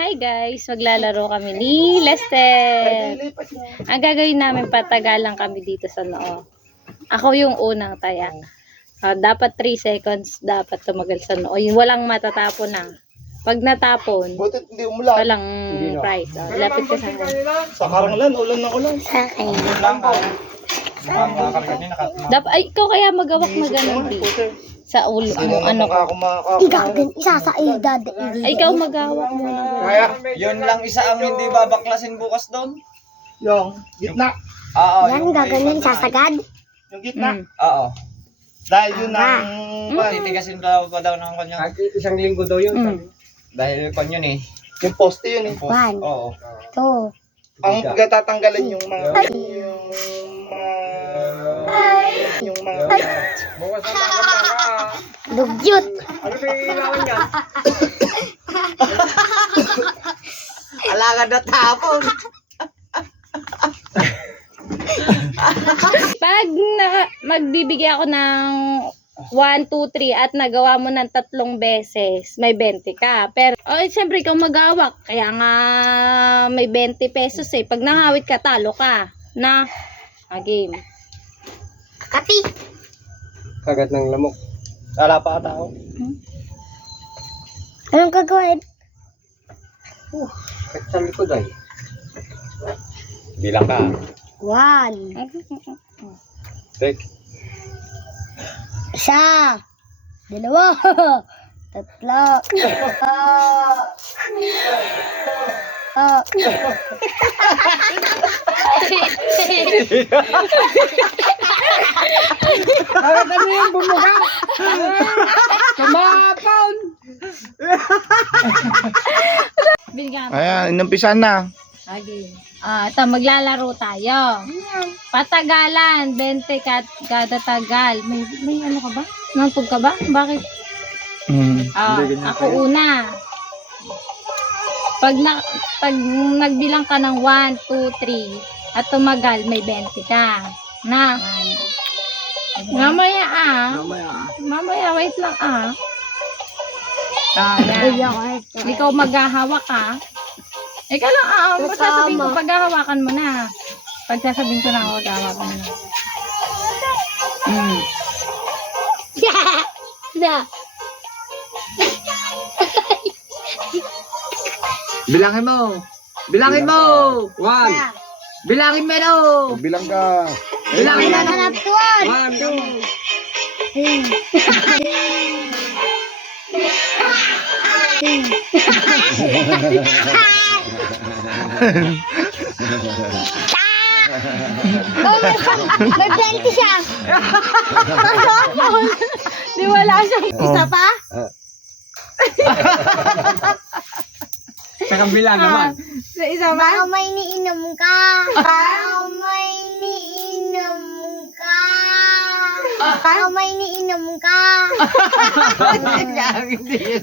Hi guys, maglalaro kami ni Lester. Ang gagawin namin, patagalan kami dito sa noo. Ako yung unang taya. Dapat 3 seconds dapat tumagal sa noo. Walang matatapon na. Pag natapon, Butit hindi umulan. walang prize. Lapit ka sa akin. Sa Karanglan, ulan na ulan. Sa akin. Dapat, ay, ikaw kaya magawak na ganun dito. Sa ulo, ano ko. Ay, ikaw magawak mo na. Kaya, Yun lang isa ang hindi babaklasin bukas doon. yung gitna. Oo. Yan, gaganyan, sasagad. Yung gitna. Oo. Dahil yun ang... Titigasin daw pa daw ng kanya. Kahit isang linggo daw yun. Dahil kon yun eh. Yung poste yun eh. One, Oo. two, Ang pagkatatanggalin yung mga... Yung mga... Bukas na mga dugyot. ano ba yung ilawan niya? Alagad na tapon. Pag magbibigay ako ng 1, 2, 3 at nagawa mo ng 3 beses, may 20 ka. Pero, siyempre ikaw magawak. Kaya nga, may 20 pesos eh. Pag nangawit ka, talo ka. Na, game. Kapi. Kagat ng lamok. Wala pa ata ako. Anong gagawin? Kahit sa likod ay. Bilang ka. One, Take. isa, dalawa, tatlo, Bakit ano yung bumuga? Kumapaon. Binigyan ka. Ayan, inumpisan na. Game. Ito, maglalaro tayo. Patagalan, 20 kada tagal. May ano ka ba? Nantog ka ba? Bakit? Ako una. Pag nagbilang ka ng 1, 2, 3 at tumagal, may 20 ka. Na. Mamaya Mamaya, wait lang yan. Ikaw maghahawak Ikaw lang pag sasabihin ko, paghahawakan mo na. Pag sasabihin ko na, paghahawakan mo na. na, Bilangin mo. Bilangin mo. One. Bilangin mo no. Bilang ka. Bilangin mo no. hanap tuwan. One, two. May 20 siya. Di wala siyang Isa pa? Sa kabila naman. sa isa ba? Baka may niinom ka. Baka may niinom ka. Baka may niinom ka. Hindi yun.